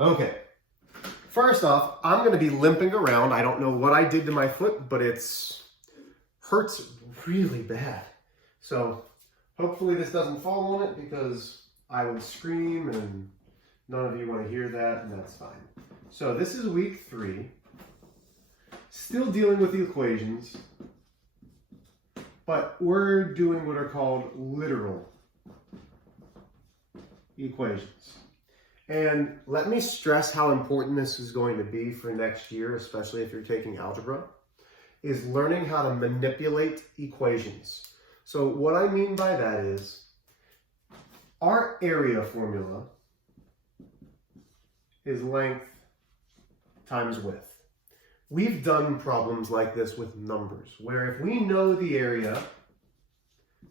Okay, first off, I'm going to be limping around. I don't know what I did to my foot, but hurts really bad. So hopefully this doesn't fall on it because I would scream and none of you want to hear that, and that's fine. So this is week 3. Still dealing with the equations, but we're doing what are called literal equations. And let me stress how important this is going to be for next year, especially if you're taking algebra, is learning how to manipulate equations. So what I mean by that is our area formula is length times width. We've done problems like this with numbers, where if we know the area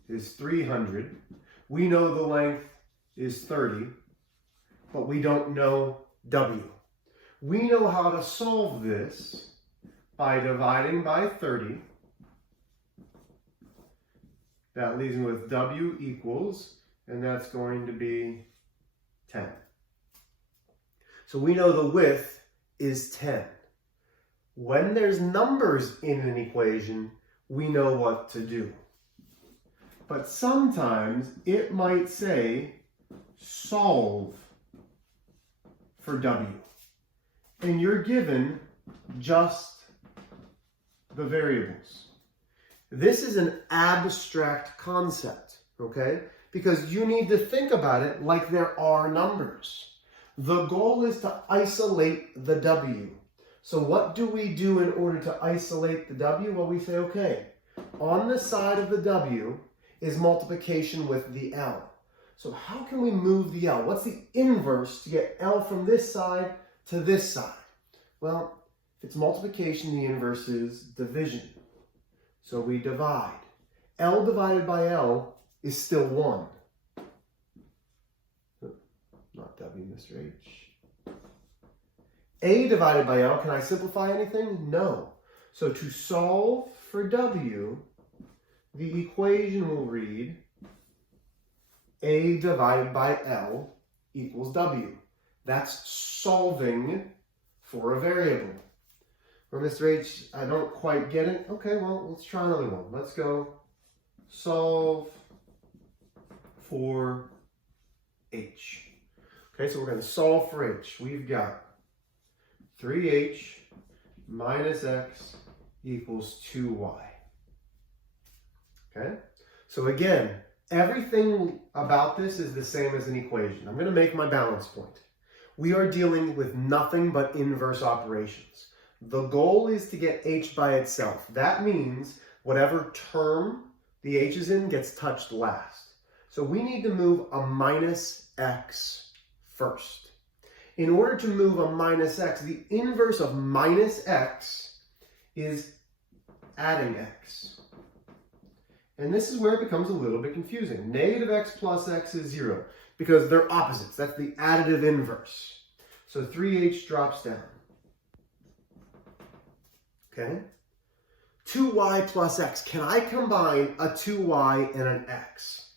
is 300, we know the length is 30, but we don't know W. We know how to solve this by dividing by 30. That leaves me with W equals, and that's going to be 10. So we know the width is 10. When there's numbers in an equation, we know what to do. But sometimes it might say, solve for W. And you're given just the variables. This is an abstract concept, okay? Because you need to think about it like there are numbers. The goal is to isolate the W. So what do we do in order to isolate the W? Well, we say, okay, on the side of the W is multiplication with the L. So how can we move the L? What's the inverse to get L from this side to this side? Well, if it's multiplication, the inverse is division. So we divide. L divided by L is still 1. Not W, Mr. H. A divided by L, can I simplify anything? No. So to solve for W, the equation will read A divided by L equals W. That's solving for a variable. Or Mr. H, I don't quite get it. Okay, well, let's try another one. Let's go solve for H. Okay, so we're going to solve for H. We've got 3H minus X equals 2Y. Okay, so again, everything about this is the same as an equation. I'm going to make my balance point. We are dealing with nothing but inverse operations. The goal is to get H by itself. That means whatever term the H is in gets touched last. So we need to move a minus X first. In order to move a minus X, the inverse of minus X is adding X. And this is where it becomes a little bit confusing. Negative X plus X is 0 because they're opposites. That's the additive inverse. So 3H drops down. Okay? 2Y plus X. Can I combine a 2Y and an X?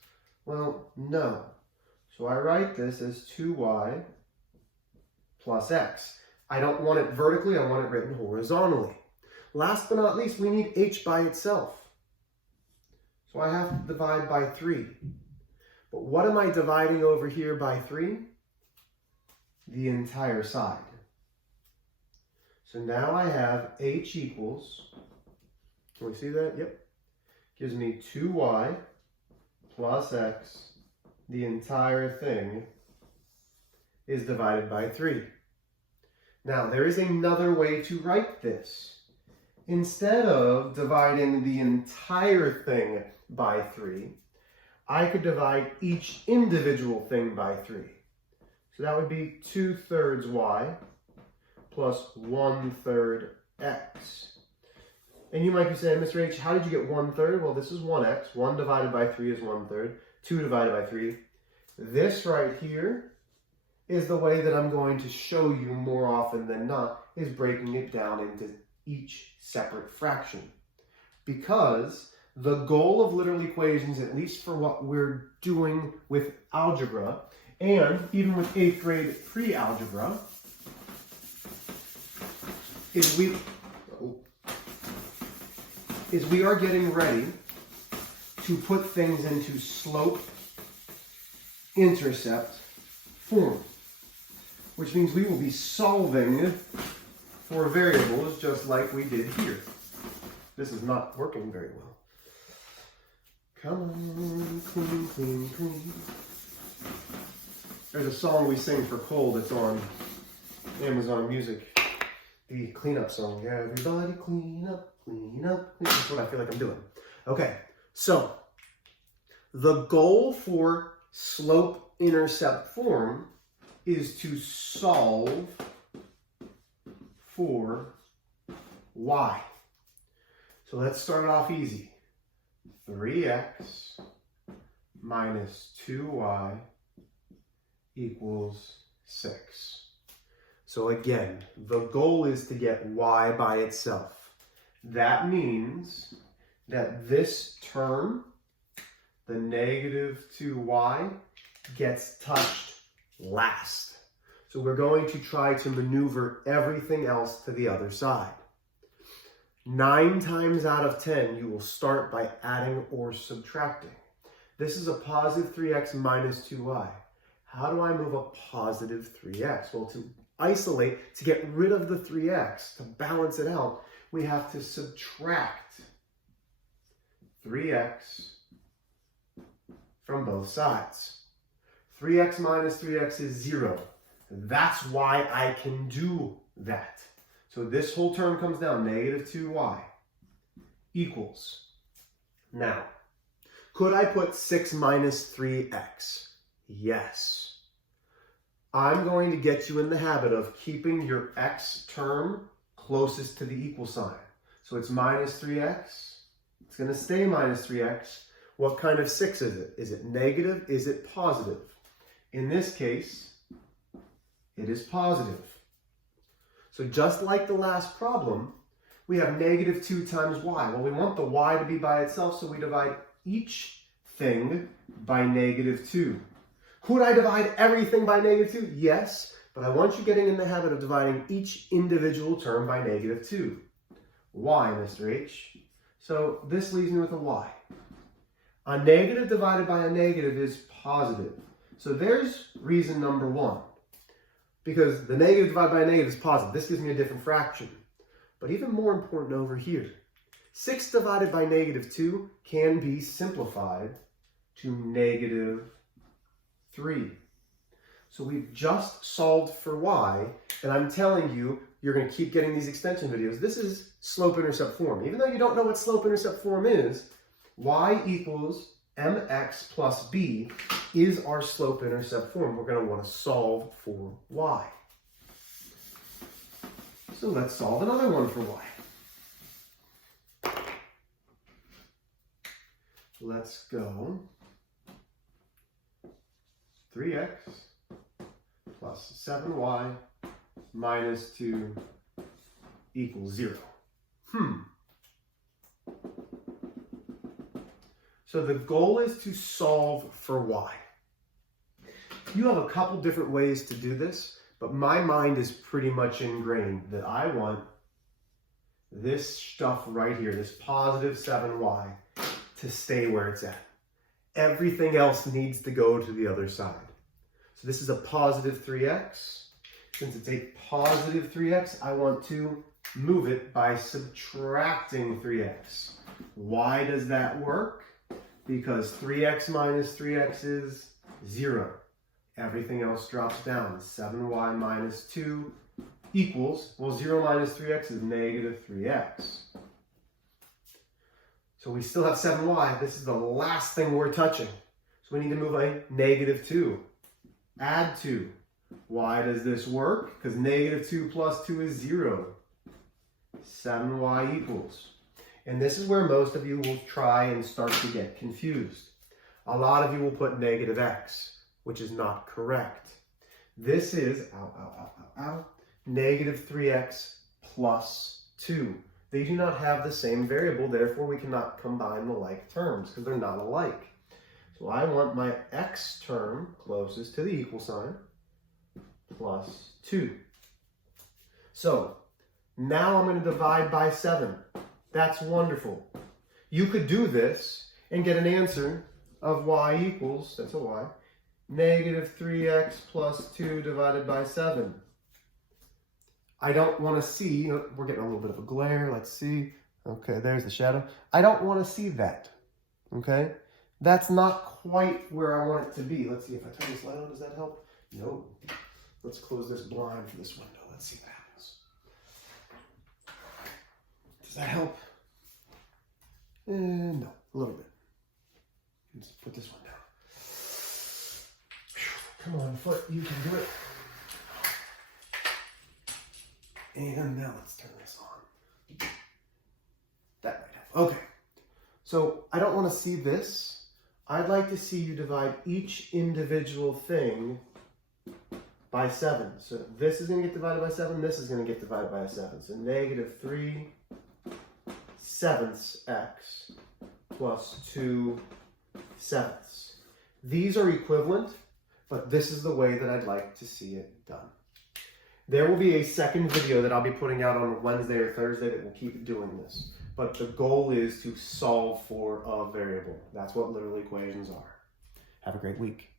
Well, no. So I write this as 2Y plus X. I don't want it vertically, I want it written horizontally. Last but not least, we need H by itself. So I have to divide by 3. But what am I dividing over here by 3? The entire side. So now I have H equals, can we see that? Yep. Gives me 2Y plus X. The entire thing is divided by 3. Now, there is another way to write this. Instead of dividing the entire thing by 3, I could divide each individual thing by 3. So that would be 2/3 Y plus 1/3 X. And you might be saying, Mr. H, how did you get 1/3? Well, this is 1x. 1 divided by 3 is 1/3. 2 divided by 3. This right here is the way that I'm going to show you more often than not, is breaking it down into each separate fraction. Because the goal of literal equations, at least for what we're doing with algebra, and even with 8th grade pre-algebra, is we are getting ready to put things into slope-intercept form, which means we will be solving for variables just like we did here. This is not working very well. Come on, clean, clean, clean. There's a song we sing for cold that's on Amazon Music. The cleanup song. Everybody clean up, clean up, clean up. That's what I feel like I'm doing. Okay, so the goal for slope-intercept form is to solve for y. So let's start off easy. 3x minus 2y equals 6. So again, the goal is to get y by itself. That means that this term, the negative 2y, gets touched last. So we're going to try to maneuver everything else to the other side. 9 times out of 10, you will start by adding or subtracting. This is a positive 3x minus 2y. How do I move a positive 3x? Well, to isolate, to get rid of the 3x, to balance it out, we have to subtract 3x from both sides. 3x minus 3x is 0. That's why I can do that. So this whole term comes down, negative 2y equals. Now, could I put 6 minus 3x? Yes. I'm going to get you in the habit of keeping your x term closest to the equal sign. So it's minus 3x. It's going to stay minus 3x. What kind of 6 is it? Is it negative? Is it positive? In this case, it is positive. So just like the last problem, we have negative 2 times y. Well, we want the y to be by itself, so we divide each thing by negative 2. Could I divide everything by negative 2? Yes, but I want you getting in the habit of dividing each individual term by negative 2. Why, Mr. H? So this leaves me with a y. A negative divided by a negative is positive. So there's reason number 1. Because the negative divided by a negative is positive. This gives me a different fraction. But even more important over here, 6 divided by negative 2 can be simplified to negative 3. So we've just solved for y, and I'm telling you, you're going to keep getting these extension videos. This is slope-intercept form. Even though you don't know what slope-intercept form is, y equals mx plus b is our slope-intercept form. We're going to want to solve for y. So let's solve another one for y. Let's go 3x plus 7y minus 2 equals 0. So the goal is to solve for y. You have a couple different ways to do this, but my mind is pretty much ingrained that I want this stuff right here, this positive 7y, to stay where it's at. Everything else needs to go to the other side. So this is a positive 3x. Since it's a positive 3x, I want to move it by subtracting 3x. Why does that work? Because 3x minus 3x is 0. Everything else drops down. 7y minus 2 equals, well, 0 minus 3x is negative 3x. So we still have 7y. This is the last thing we're touching. So we need to move a negative 2. Add 2. Why does this work? Because negative 2 plus 2 is 0. 7y equals. And this is where most of you will try and start to get confused. A lot of you will put negative x, which is not correct. This is, negative 3x plus 2. They do not have the same variable, therefore we cannot combine the like terms because they're not alike. So I want my x term closest to the equal sign plus 2. So Now I'm going to divide by 7. That's wonderful. You could do this and get an answer of y equals, that's a y, negative 3x plus 2 divided by 7. I don't want to see, we're getting a little bit of a glare, let's see. Okay, there's the shadow. I don't want to see that, okay? That's not quite where I want it to be. Let's see, if I turn this light on, does that help? No. Let's close this blind for this window. Let's see what happens. Does that help? No, a little bit. Let's put this one down. Come on, foot, you can do it. And now let's turn this on. That might help. Okay. So I don't want to see this. I'd like to see you divide each individual thing by 7. So this is going to get divided by 7. This is going to get divided by 7. So negative 3 sevenths x plus 2 sevenths. These are equivalent, but this is the way that I'd like to see it done. There will be a second video that I'll be putting out on Wednesday or Thursday that will keep doing this. But the goal is to solve for a variable. That's what literal equations are. Have a great week.